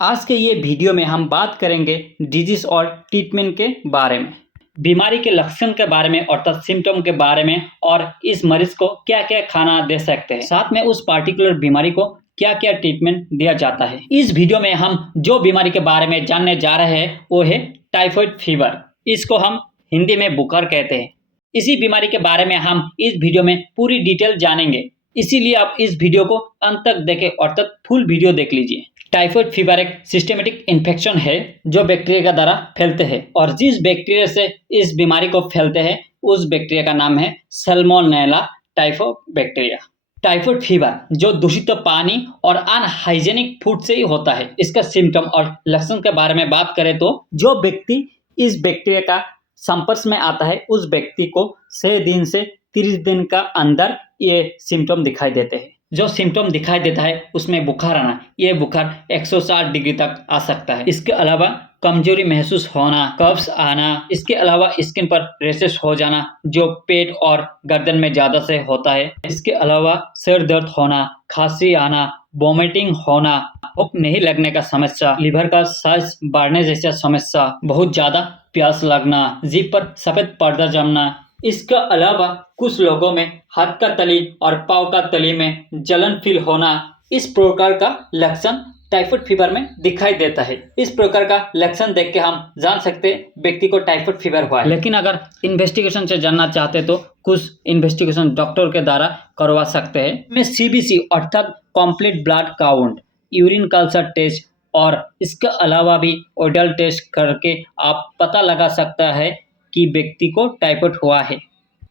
आज के ये वीडियो में हम बात करेंगे डिजीज और ट्रीटमेंट के बारे में, बीमारी के लक्षण के बारे में अर्थात सिम्टम के बारे में, और इस मरीज को क्या क्या खाना दे सकते हैं, साथ में उस पार्टिकुलर बीमारी को क्या क्या ट्रीटमेंट दिया जाता है। इस वीडियो में हम जो बीमारी के बारे में जानने जा रहे हैं वो है टाइफाइड फीवर। इसको हम हिंदी में बुखार कहते हैं। इसी बीमारी के बारे में हम इस वीडियो में पूरी डिटेल जानेंगे, इसीलिए आप इस वीडियो को अंत तक देखें अर्थात फुल वीडियो देख लीजिए। टाइफाइड फीवर एक सिस्टेमेटिक इन्फेक्शन है जो बैक्टीरिया के द्वारा फैलते हैं, और जिस बैक्टीरिया से इस बीमारी को फैलते हैं उस बैक्टीरिया का नाम है सैल्मोनेला टाइफोबैक्टीरिया। टाइफाइड फीवर जो दूषित पानी और अनहाइजेनिक फूड से ही होता है। इसका सिम्टम और लक्षण के बारे में बात करें तो जो व्यक्ति इस बैक्टीरिया का संपर्क में आता है उस व्यक्ति को 6 दिन से 30 दिन का अंदर ये सिम्टम दिखाई देते हैं। जो सिम्टम दिखाई देता है उसमें बुखार आना, ये बुखार 160 डिग्री तक आ सकता है। इसके अलावा कमजोरी महसूस होना, कफ्स आना, इसके अलावा स्किन पर रैशेस हो जाना जो पेट और गर्दन में ज्यादा से होता है। इसके अलावा सिर दर्द होना, खांसी आना, वोमिटिंग होना, भूख नहीं लगने का समस्या, लिवर का साइज बढ़ने जैसा समस्या, बहुत ज्यादा प्यास लगना, जीभ पर सफेद पर्दा जमना। इसके अलावा कुछ लोगों में हाथ का तली और पाँव का तली में जलन फील होना, इस प्रकार का लक्षण टाइफाइड फीवर में दिखाई देता है। इस प्रकार का लक्षण देख के हम जान सकते हैं व्यक्ति को टाइफाइड फीवर हुआ है। लेकिन अगर इन्वेस्टिगेशन से जानना चाहते तो कुछ इन्वेस्टिगेशन डॉक्टर के द्वारा करवा सकते हैं। में CBC अर्थात complete blood count, urine culture test और इसके अलावा भी ओडल टेस्ट करके आप पता लगा सकता है कि व्यक्ति को टाइफाइड हुआ है।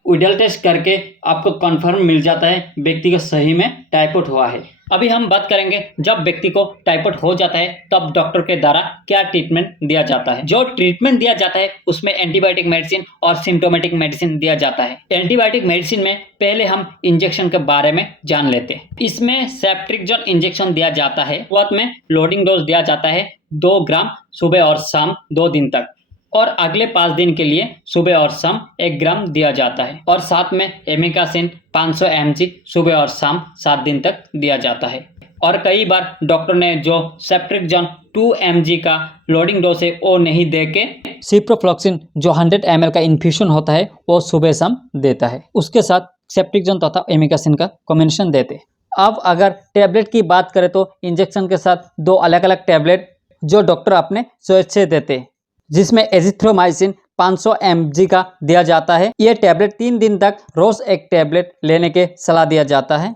ओडल टेस्ट करके आपको कंफर्म मिल जाता है व्यक्ति को सही में टाइफाइड हुआ है। अभी हम बात करेंगे जब व्यक्ति को टाइफाइड हो जाता है तब डॉक्टर के द्वारा क्या ट्रीटमेंट दिया जाता है। जो ट्रीटमेंट दिया जाता है उसमें एंटीबायोटिक मेडिसिन और सिम्टोमेटिक मेडिसिन दिया जाता है। एंटीबायोटिक मेडिसिन में पहले हम इंजेक्शन के बारे में जान लेते हैं। इसमें सेफ्ट्रिक्सोन इंजेक्शन दिया जाता है। बाद में लोडिंग डोज दिया जाता है 2 ग्राम सुबह और शाम 2 दिन तक, और अगले 5 दिन के लिए सुबह और शाम 1 ग्राम दिया जाता है, और साथ में एमिकासिन 500 mg सुबह और शाम 7 दिन तक दिया जाता है। और कई बार डॉक्टर ने जो सेफ्ट्रिक्सोन 2 mg का लोडिंग डोज है वो नहीं दे के सिप्रोफ्लॉक्सिन जो 100 ml का इन्फ्यूजन होता है वो सुबह शाम देता है। उसके साथ सेफ्ट्रिक्सोन तथा एमिकासिन का कॉम्बिनेशन देते हैं। अब अगर टैबलेट की बात करें तो इंजेक्शन के साथ 2 अलग अलग टैबलेट जो डॉक्टर अपने चॉइस से देते हैं, जिसमें एजिथ्रोमाइसिन 500 mg का दिया जाता है। ये टैबलेट 3 दिन तक रोज 1 टैबलेट लेने के सलाह दिया जाता है।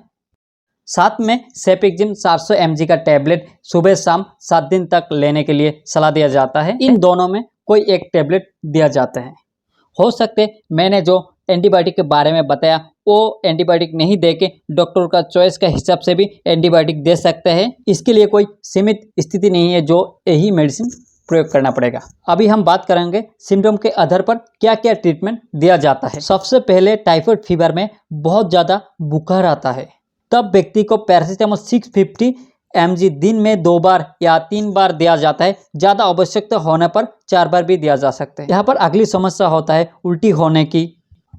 साथ में सेफिक्सिन 400 mg का टैबलेट सुबह शाम 7 दिन तक लेने के लिए सलाह दिया जाता है। इन दोनों में कोई एक टैबलेट दिया जाता है। हो सकते मैंने जो एंटीबायोटिक के बारे में बताया वो एंटीबायोटिक नहीं दे के डॉक्टर का चॉइस के हिसाब से भी एंटीबायोटिक दे सकते हैं। इसके लिए कोई सीमित स्थिति नहीं है जो यही मेडिसिन प्रयोग करना पड़ेगा। अभी हम बात करेंगे सिम्टम के आधार पर क्या क्या ट्रीटमेंट दिया जाता है। सबसे पहले टाइफाइड फीवर में बहुत ज़्यादा बुखार आता है, तब व्यक्ति को पैरासीटामोल 650 mg दिन में 2 बार या 3 बार दिया जाता है। ज़्यादा आवश्यकता होने पर 4 बार भी दिया जा सकता है। यहाँ पर अगली समस्या होता है उल्टी होने की,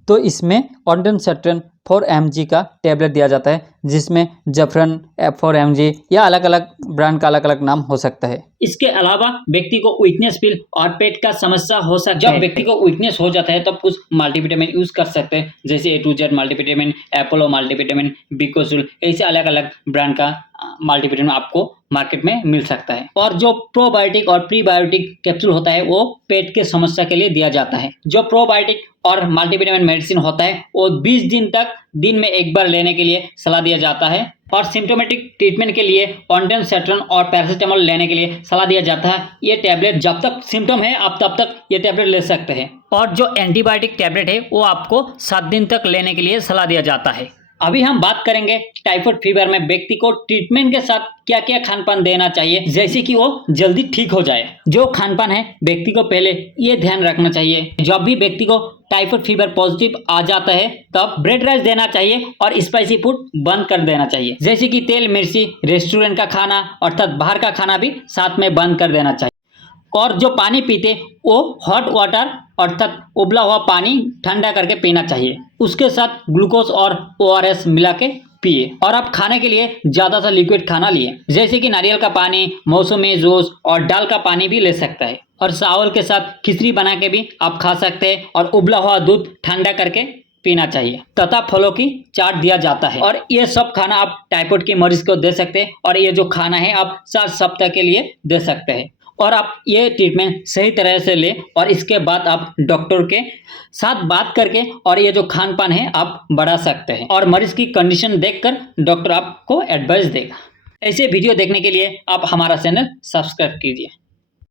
तो इसमें ऑन्डेनसेट्रेन 4 mg का टैबलेट दिया जाता है, जिसमें जफरन 4 mg या अलग अलग ब्रांड का अलग अलग नाम हो सकता है। इसके अलावा व्यक्ति को वीकनेस फील और पेट का समस्या हो सकता है। जब व्यक्ति को वीकनेस हो जाता है तब कुछ मल्टीविटामिन यूज कर सकते हैं, जैसे A to Z multivitamin, Apollo multivitamin, Becosules, ऐसे अलग अलग ब्रांड का मल्टीविटामिन आपको मार्केट में मिल सकता है। और जो प्रोबायोटिक और प्रीबायोटिक कैप्सूल होता है वो पेट के समस्या के लिए दिया जाता है। जो प्रोबायोटिक और मल्टीविटामिन मेडिसिन होता है वो 20 दिन तक दिन में 1 बार लेने के लिए सलाह दिया जाता है। और सिम्टोमेटिक ट्रीटमेंट के लिए ऑन्डेनसेट्रेन और पैरासीटामोल लेने के लिए सलाह दिया जाता है। ये टैबलेट जब तक सिम्टम है आप तब तक ये टैबलेट ले सकते हैं। और जो एंटीबायोटिक टैबलेट है वो आपको 7 दिन तक लेने के लिए सलाह दिया जाता है। अभी हम बात करेंगे टाइफाइड फीवर में व्यक्ति को ट्रीटमेंट के साथ क्या क्या खान पान देना चाहिए, जैसे कि वो जल्दी ठीक हो जाए। जो खान पान है व्यक्ति को पहले ये ध्यान रखना चाहिए, जब भी व्यक्ति को टाइफाइड फीवर पॉजिटिव आ जाता है तब ब्रेड राइस देना चाहिए और स्पाइसी फूड बंद कर देना चाहिए, जैसे कि तेल मिर्ची, रेस्टोरेंट का खाना अर्थात बाहर का खाना भी साथ में बंद कर देना चाहिए। और जो पानी पीते वो हॉट वाटर अर्थात उबला हुआ पानी ठंडा करके पीना चाहिए। उसके साथ ग्लूकोज और ORS मिला के पिए। और आप खाने के लिए ज्यादा सा लिक्विड खाना लिए, जैसे कि नारियल का पानी, मौसमी जूस और दाल का पानी भी ले सकता है। और चावल के साथ खिचड़ी बना के भी आप खा सकते हैं। और उबला हुआ दूध ठंडा करके पीना चाहिए तथा फलों की चाट दिया जाता है। और ये सब खाना आप टाइफाइड के मरीज को दे सकते हैं। और ये जो खाना है आप 4 सप्ताह के लिए दे सकते हैं। और आप ये ट्रीटमेंट सही तरह से ले और इसके बाद आप डॉक्टर के साथ बात करके और ये जो खान पान है आप बढ़ा सकते हैं। और मरीज की कंडीशन देखकर डॉक्टर आपको एडवाइस देगा। ऐसे वीडियो देखने के लिए आप हमारा चैनल सब्सक्राइब कीजिए।